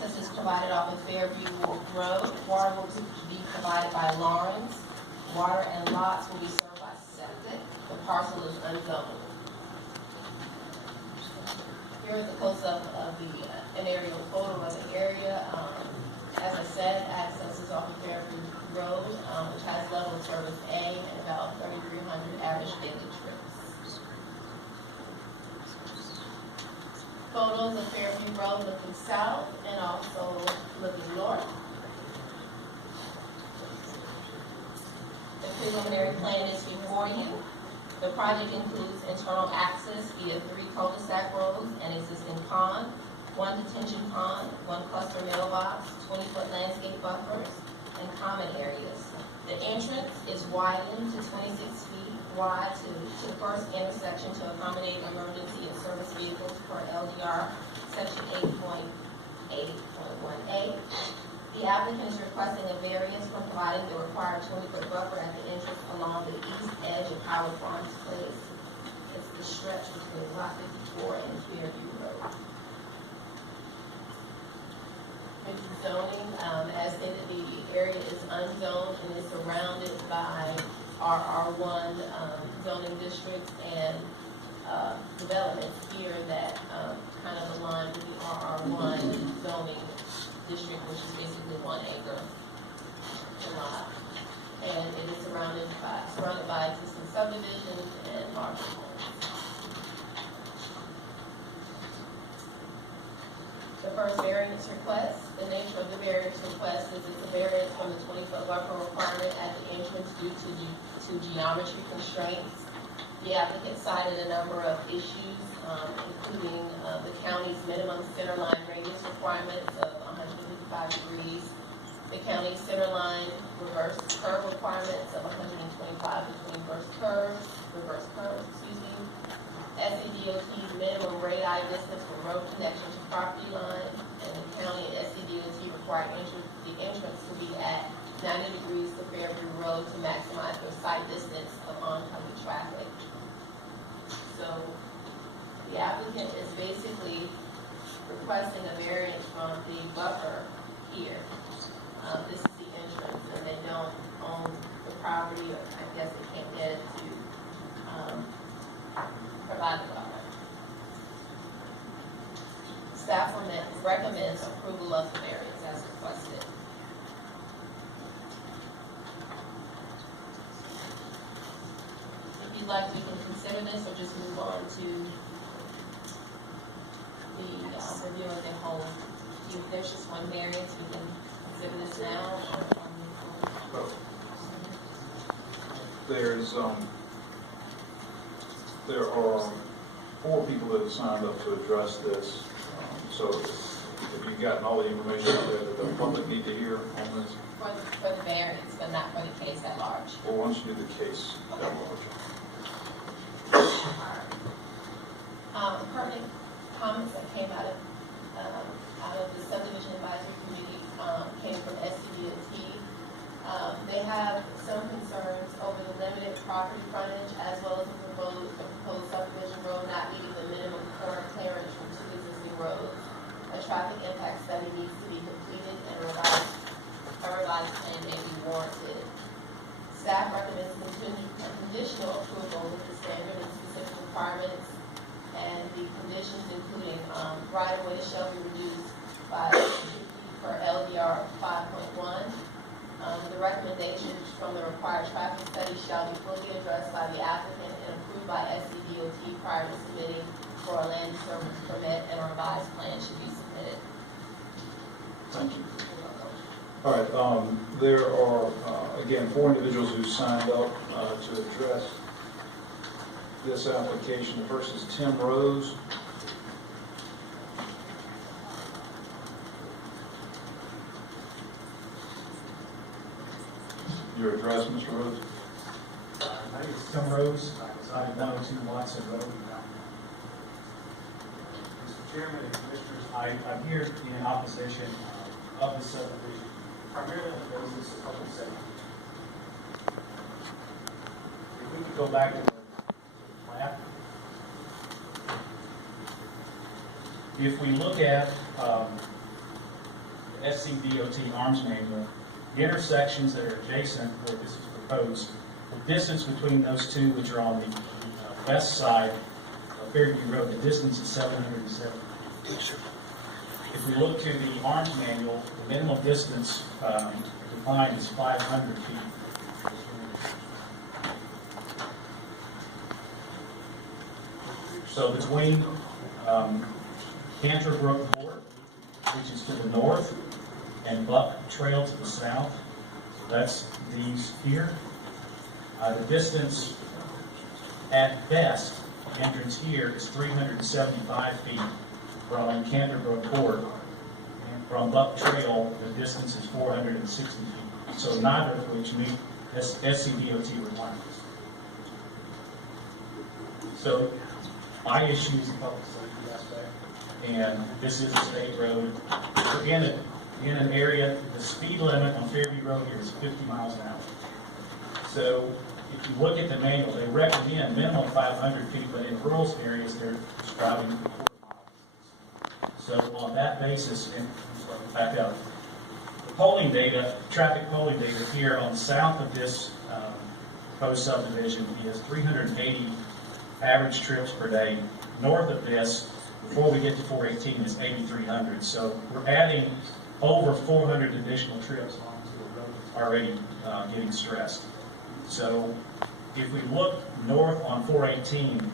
access is provided off of Fairview Road. Water will be provided by Lawrence. Water and lots will be served by septic. The parcel is unzoned. Here is a close-up of an aerial photo of the area. As I said, access is off of Fairview Road, which has level of service A and about 3,300 average daily trips. Photos of Fairview Road looking south and also looking north. The preliminary plan is before you. The project includes internal access via 3 cul-de-sac roads, an existing pond, 1 detention pond, 1 cluster mailbox, 20-foot landscape buffers, and common areas. The entrance is widened to 26 feet wide to the first intersection to accommodate emergency and service vehicles per LDR section 8.8.1A. The applicant is requesting a variance from providing the required 20-foot buffer at the entrance along the east edge of Howard Farms Place. It's the stretch between Lot 54 and Fairview Road. Zoning, as stated, the area is unzoned and is surrounded by RR1 zoning districts and developments here that kind of align with the RR1 zoning district, which is basically 1 acre lot, and it is surrounded by existing subdivisions and larger homes. The first variance request. The nature of the variance request is it's a variance from the 20-foot buffer requirement at the entrance due to geometry constraints. The applicant cited a number of issues, including the county's minimum centerline radius requirements of 155 degrees, the county's centerline reverse curve requirements of 125 between reverse curves, SCDOT's minimum radii distance for road connection to property lines, and the county and SCDOT require the entrance to be at 90 degrees to Fairview Road to maximize their sight distance of oncoming traffic. So the applicant is basically requesting a variance from the buffer here. This is the entrance, and they don't own the property, or I guess they can't get it to provide the buffer. Staff recommends approval of the variance as requested. If you'd like, we can consider this or just move on to the review of the whole. If there's just one variance, we can consider this now. There are 4 people that have signed up to address this. So if you've gotten all the information out there that the public need to hear on this? For the variance, but not for the case at large. Well, once you do the case at large. Pertinent comments that came out of the subdivision advisory committee came from SCDOT. They have some concerns over the limited property frontage as well as the proposed subdivision road not meeting the minimum current clearance from 2 existing roads. A traffic impact study needs to be completed and a revised plan may be warranted. Staff recommends conditional approval with the standard and specific requirements, and the conditions including right-of-way shall be reduced by per LDR 5.1. The recommendations from the required traffic study shall be fully addressed by the applicant and approved by SCDOT prior to submitting for a land disturbance permit, and a revised plan should be submitted. Thank you. All right, there are, again, 4 individuals who signed up to address this application. The first is Tim Rose. Your address, Mr. Rose? My name is Tim Rose. I reside at 102 Watson Road. Mr. Chairman and Commissioners, I'm here in opposition of the subdivision, primarily on the basis of public safety. If we could go back to the plat. If we look at SCDOT Arms Manual, the intersections that are adjacent where this is proposed, the distance between those two, which are on the west side of Fairview Road, the distance is 770. If we look to the Arms Manual, the minimum distance defined is 500 feet. So between Cantor Brook Court, which is to the north, and Buck Trail to the south, so that's these here. The distance at best, entrance here, is 375 feet from Cantor Brook Court, and from Buck Trail, the distance is 460 feet. So neither of which meet SCDOT requirements. So my issue is the public safety aspect, and this is a state road. We're in an area, the speed limit on Fairview Road here is 50 miles an hour. So if you look at the manual, they recommend minimum 500 feet, but in rural areas, they're describing 4 miles. So on that basis, and back up, the polling data, traffic polling data here on south of this proposed subdivision is 380 average trips per day. North of this, before we get to 418, is 8,300. So we're adding over 400 additional trips onto a road that's already getting stressed. So if we look north on 418,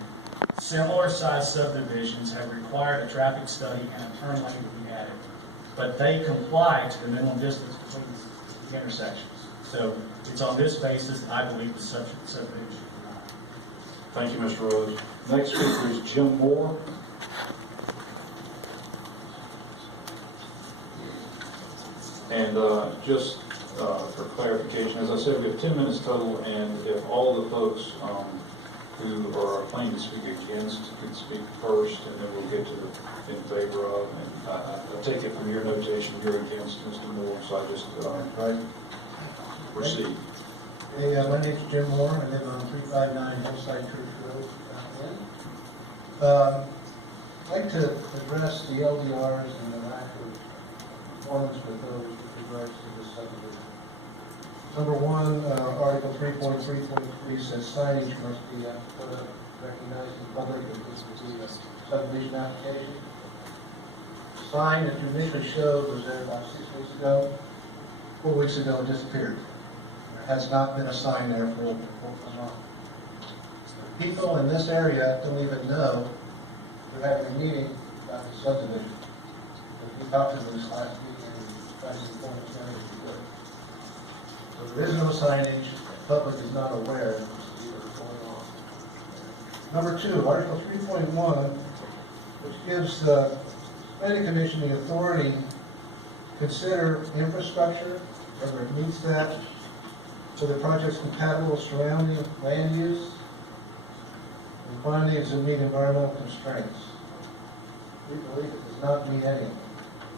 similar sized subdivisions have required a traffic study and a turn lane to be added, but they comply to the minimum distance between the intersections. So it's on this basis that I believe the subdivision should be denied. Thank you, Mr. Rhodes. Next speaker is Jim Moore. And just for clarification, as I said, we have 10 minutes total, and if all the folks who are planning to speak against could speak first, and then we'll get to the in favor of. And I take it from your notation, you're against Mr. Moore, so I just proceed. Hey, my name's Jim Moore. I live on 359 Hillside Church Road. I'd like to address the LDRs and the lack of performance with those with regards to this subdivision. Number one, Article 3.3.3 says signage must be recognized in public if this is a subdivision application. The sign that you initially showed was there about 6 weeks ago. 4 weeks ago, it disappeared. There has not been a sign there for a month. People in this area don't even know they're having a meeting about the subdivision. We talked to them this last week and tried to inform the county if we could. So there is no signage, the public is not aware of what's going on. Number two, Article 3.1, which gives the planning commission the authority to consider infrastructure, whether it meets that, so the project's compatible with surrounding land use, and finally, does it meet environmental constraints? We believe it does not meet any.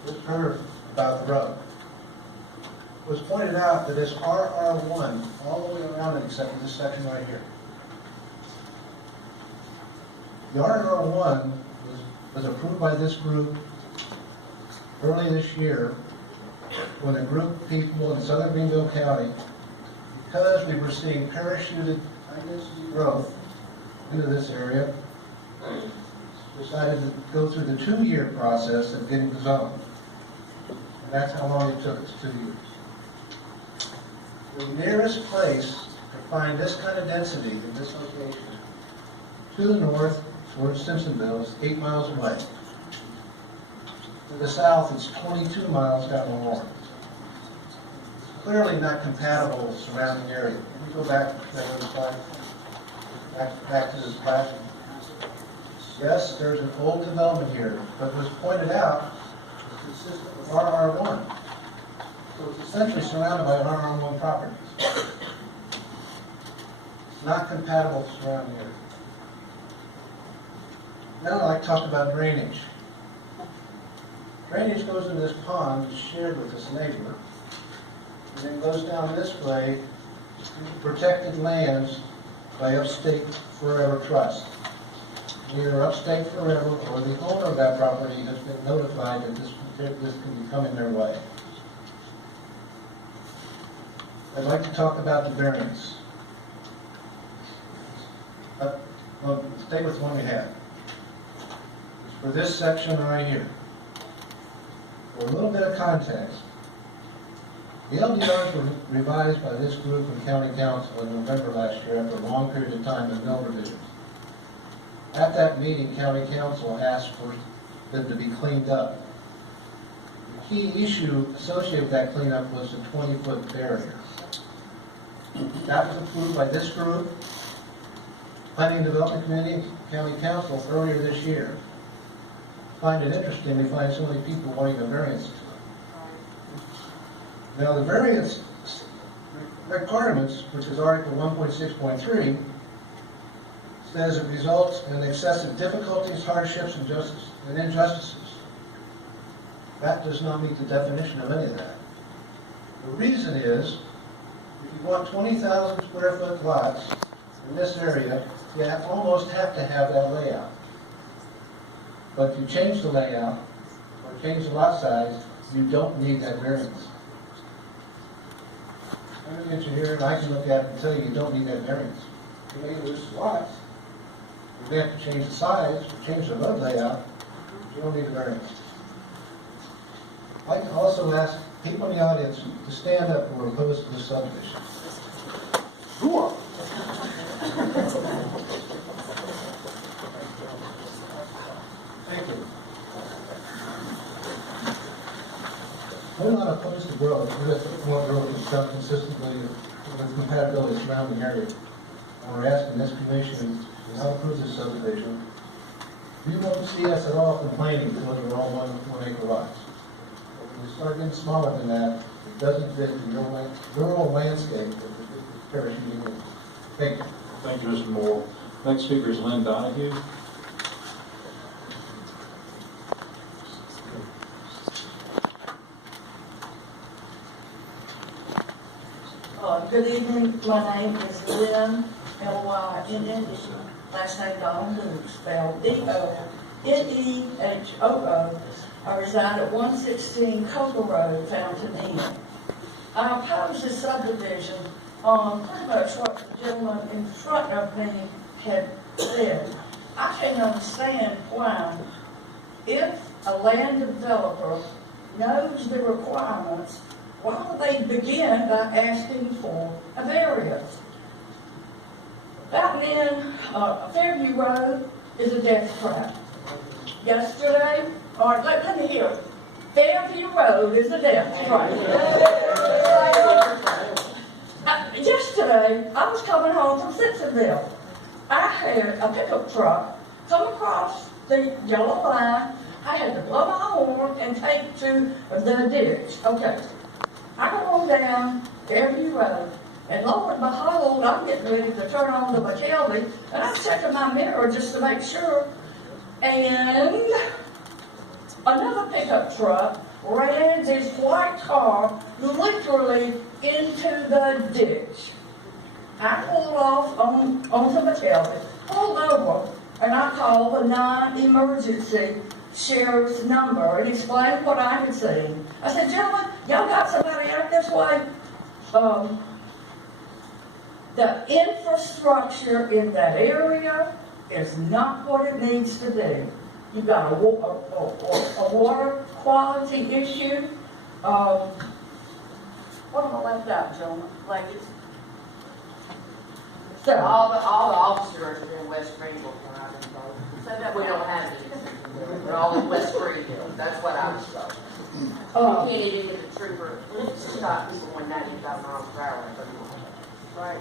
Just heard about the road. It was pointed out that it's RR1 all the way around it except for this section right here. The RR1 was approved by this group early this year when a group of people in southern Greenville County, because we were seeing parachuted high-density growth into this area, decided to go through the 2-year process of getting the zone. And that's how long it took us, 2 years. The nearest place to find this kind of density in this location, to the north, towards Simpsonville, is 8 miles away. To the south, it's 22 miles down the Warren. Clearly not compatible with the surrounding area. Can you go back to that other slide? Back to this flash. Yes, there's an old development here, but it was pointed out it's consistent with RR1. So it's essentially surrounded by RR1 properties. It's not compatible with the surrounding area. Now I'd like to talk about drainage. Drainage goes into this pond that's shared with this neighbor, and then goes down this way to protected lands by Upstate Forever Trust. Either Upstate Forever or the owner of that property has been notified that this can be coming their way. I'd like to talk about the variance. Well, stay with the one we had. For this section right here. For a little bit of context, the LDRs were revised by this group in County Council in November last year after a long period of time with no revisions. At that meeting, County Council asked for them to be cleaned up. The key issue associated with that cleanup was the 20-foot barrier. That was approved by this group, Planning and Development Committee, County Council earlier this year. Find it interesting we find so many people wanting a variance to it. Now the variance requirements, which is Article 1.6.3, says it results in excessive difficulties, hardships, and injustices. That does not meet the definition of any of that. The reason is, if you want 20,000 square foot lots in this area, you almost have to have that layout. But if you change the layout, or change the lot size, you don't need that variance. I'm an engineer, and I can look at it and tell you don't need that variance. You may lose lots. You may have to change the size, or change the road layout, but you don't need a variance. I'd like to also ask people in the audience to stand up who are opposed to this subdivision. Who are? Thank you. We're not opposed to growth. We just want growth that's done consistently with compatibility with the surrounding area. And we're asking this commission to not approve this subdivision. You won't see us at all complaining because we're all one acre lots. But when you start getting smaller than that, it doesn't fit the rural landscape that this parish needs. Thank you. Thank you, Mr. Moore. Next speaker is Lynn Donahue. Good evening, my name is Lynn, L-Y-N-N-E, last name Donahue, spelled D-O-N-E-H-O-O. I reside at 116 Coker Road, Fountain Inn. I oppose this subdivision on pretty much what the gentleman in front of me had said. I can't understand why, if a land developer knows the requirements, why would they begin by asking for a variance? That in Fairview Road is a death trap. Yesterday, or let me hear it. Fairview Road is a death trap. Yesterday, I was coming home from Simpsonville. I had a pickup truck come across the yellow line. I had to blow my horn and take to the ditch. Okay. I go on down Fairview Road, and lo and behold, I'm getting ready to turn on to McKelvey, and I'm checking my mirror just to make sure, and another pickup truck ran his white car literally into the ditch. I pulled off onto McKelvey, pulled over, and I called the non-emergency sheriff's number and explained what I had seen. I said, gentlemen, y'all got somebody out this way? The infrastructure in that area is not what it needs to be. You've got a water quality issue. What am I left out, gentlemen? Ladies? So, All the officers are in West Greenville, when I've been told. So that we don't have any. They're all in West Greenville. That's what I was told. You can't even get the trooper stopped going 95 miles per hour. Right?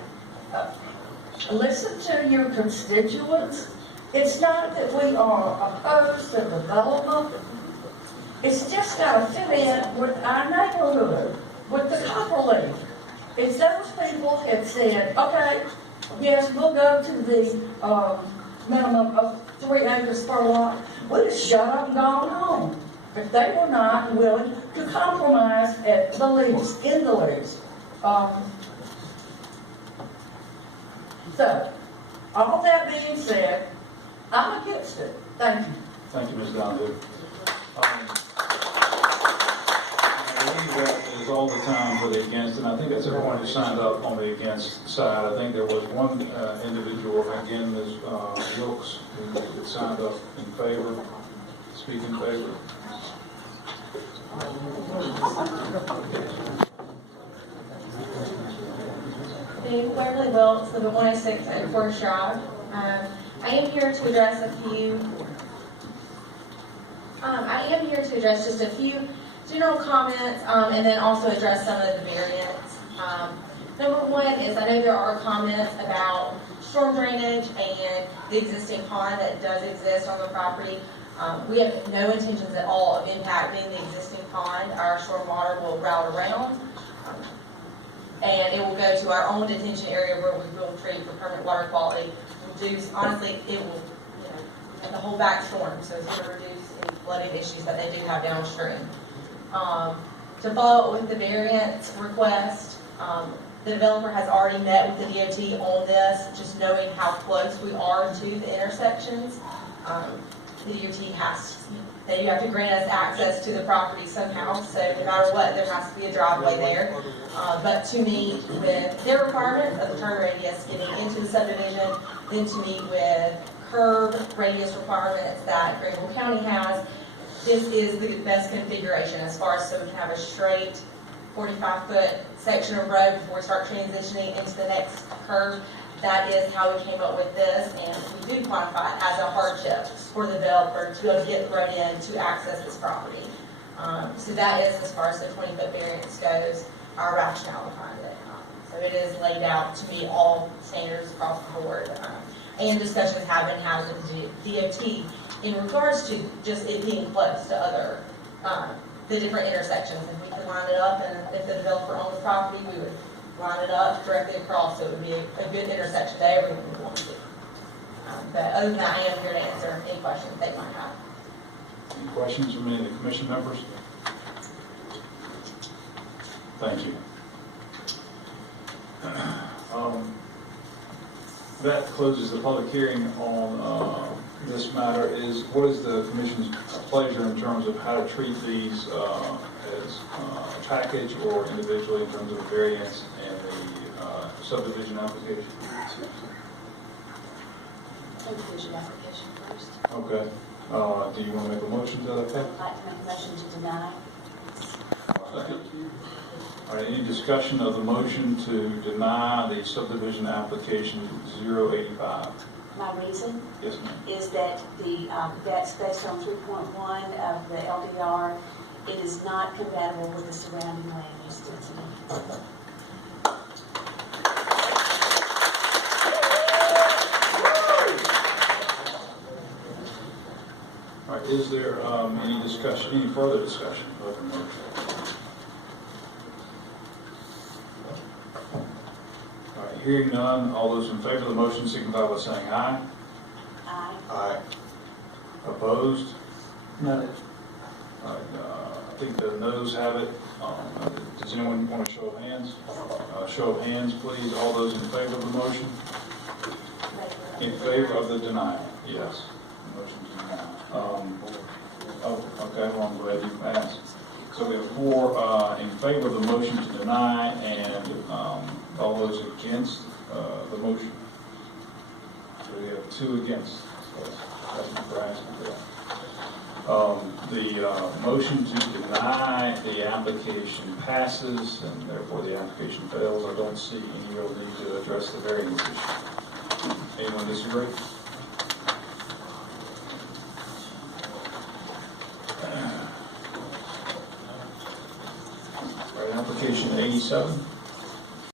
listen to your constituents. It's not that we are opposed to development. It's just got to fit in with our neighborhood, with the Copperleaf. If those people had said, okay, yes, we'll go to the minimum of 3 acres per lot, we'd have shut up and gone home. If they were not willing to compromise at the least, in the least. So, all that being said, I'm against it. Thank you. Thank you, Ms. Donahue. I believe that is all the time for the against, and I think that's everyone who signed up on the against side. I think there was one individual, again, Ms. Wilkes, who signed up in favor, speak in favor. Waverly Wilkes, live at 106 at Forest Drive. I am here to address just a few general comments, and then also address some of the variants. Number one is, I know there are comments about storm drainage and the existing pond that does exist on the property. We have no intentions at all of impacting the existing pond. Our storm water will route around, and it will go to our own detention area where we will treat for permanent water quality. Honestly, it will, have the whole back storm, so it's going to reduce any flooding issues that they do have downstream. To follow up with the variance request, the developer has already met with the DOT on this, just knowing how close we are to the intersections. The DOT you have to grant us access to the property somehow, so no matter what, there has to be a driveway there. But to meet with their requirements of the turn radius getting into the subdivision, then to meet with curb radius requirements that Greenville County has, this is the best configuration as far as so we can have a straight 45-foot section of road before we start transitioning into the next curve. That is how we came up with this, and we do quantify it as a hardship for the developer to be able to get the road in to access this property. So that is, as far as the 20-foot variance goes, our rationale behind it. So it is laid out to meet all standards across the board. And discussions have been had with the DOT in regards to just it being close to other, the different intersections. If we could line it up, and if the developer owned the property, we would line it up directly across, so it would be a good intersection that everyone would want to do. But other than that, I am here to answer any questions they might have. Any questions from any of the commission members? Thank you. That closes the public hearing on this matter. What is the commission's pleasure in terms of how to treat these as a package or individually in terms of the variance and the subdivision application? Subdivision application first. Okay. Do you want to make a motion to that effect? I'd like to make a motion to deny. Second. All right, any discussion of the motion to deny the subdivision application 085? My reason Yes, ma'am. is that that's based on 3.1 of the LDR. It is not compatible with the surrounding land use density. All right, is there any further discussion of the motion? All right, hearing none, all those in favor of the motion signify by saying aye. Aye. Aye. Opposed? No. All right, I think the noes have it. Does anyone want to show of hands? Show of hands, please. All those in favor of the motion? In favor of the denial? Yes. The motion's denied. Okay, well, I'm glad you asked. So we have 4 in favor of the motion to deny, and all those against the motion. So we have 2 against. So that's what we're asking for. The motion to deny the application passes, and therefore the application fails. I don't see any real need to address the variance issue. Anyone disagree? All right, application 87.